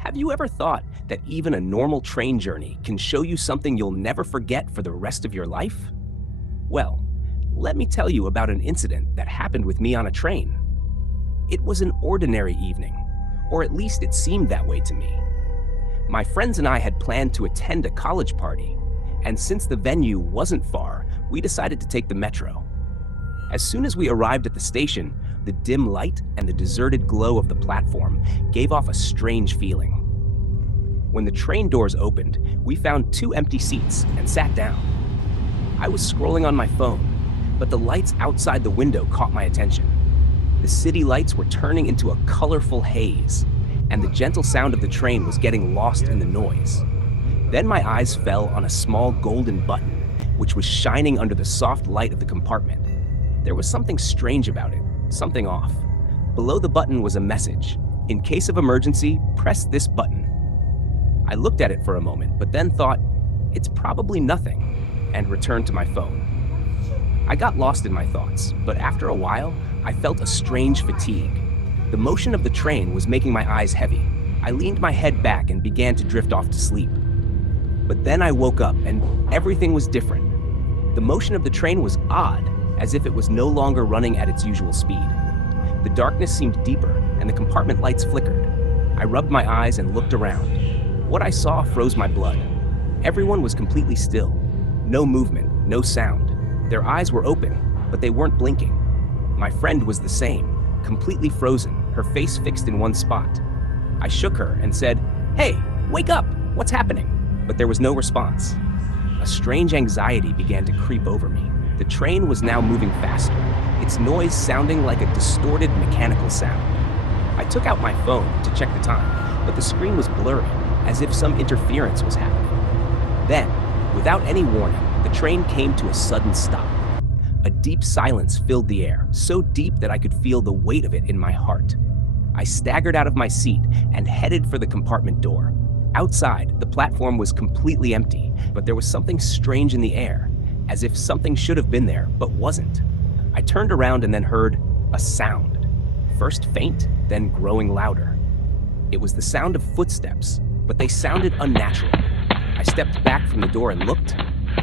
Have you ever thought that even a normal train journey can show you something you'll never forget for the rest of your life? Well, let me tell you about an incident that happened with me on a train. It was an ordinary evening, or at least it seemed that way to me. My friends and I had planned to attend a college party, and since the venue wasn't far, we decided to take the metro. As soon as we arrived at the station, the dim light and the deserted glow of the platform gave off a strange feeling. When the train doors opened, we found two empty seats and sat down. I was scrolling on my phone, but the lights outside the window caught my attention. The city lights were turning into a colorful haze, and the gentle sound of the train was getting lost in the noise. Then my eyes fell on a small golden button, which was shining under the soft light of the compartment. There was something strange about it, something off. Below the button was a message: "In case of emergency, press this button." I looked at it for a moment, but then thought, it's probably nothing, and returned to my phone. I got lost in my thoughts, but after a while, I felt a strange fatigue. The motion of the train was making my eyes heavy. I leaned my head back and began to drift off to sleep. But then I woke up and everything was different. The motion of the train was odd, as if it was no longer running at its usual speed. The darkness seemed deeper and the compartment lights flickered. I rubbed my eyes and looked around. What I saw froze my blood. Everyone was completely still. No movement, no sound. Their eyes were open, but they weren't blinking. My friend was the same, completely frozen, her face fixed in one spot. I shook her and said, "Hey, wake up! What's happening?" But there was no response. A strange anxiety began to creep over me. The train was now moving faster, its noise sounding like a distorted mechanical sound. I took out my phone to check the time, but the screen was blurry, as if some interference was happening. Then, without any warning, the train came to a sudden stop. A deep silence filled the air, so deep that I could feel the weight of it in my heart. I staggered out of my seat and headed for the compartment door. Outside, the platform was completely empty, but there was something strange in the air, as if something should have been there, but wasn't. I turned around and then heard a sound, first faint, then growing louder. It was the sound of footsteps, but they sounded unnatural. I stepped back from the door and looked.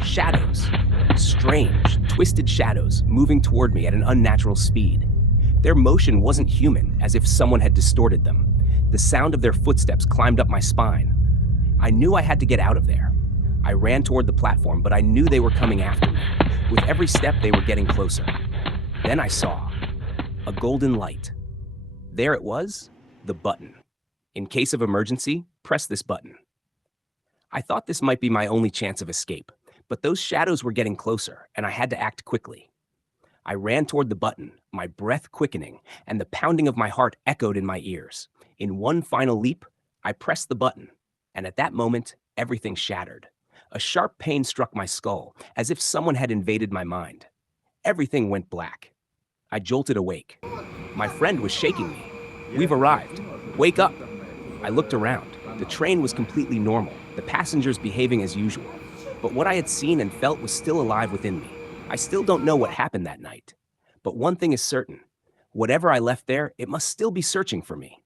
Shadows. Strange, twisted shadows moving toward me at an unnatural speed. Their motion wasn't human, as if someone had distorted them. The sound of their footsteps climbed up my spine. I knew I had to get out of there. I ran toward the platform, but I knew they were coming after me. With every step, they were getting closer. Then I saw a golden light. There it was, the button. In case of emergency, press this button. I thought this might be my only chance of escape, but those shadows were getting closer, and I had to act quickly. I ran toward the button, my breath quickening, and the pounding of my heart echoed in my ears. In one final leap, I pressed the button, and at that moment, everything shattered. A sharp pain struck my skull, as if someone had invaded my mind. Everything went black. I jolted awake. My friend was shaking me. "We've arrived. Wake up." I looked around. The train was completely normal, the passengers behaving as usual. But what I had seen and felt was still alive within me. I still don't know what happened that night. But one thing is certain. Whatever I left there, it must still be searching for me.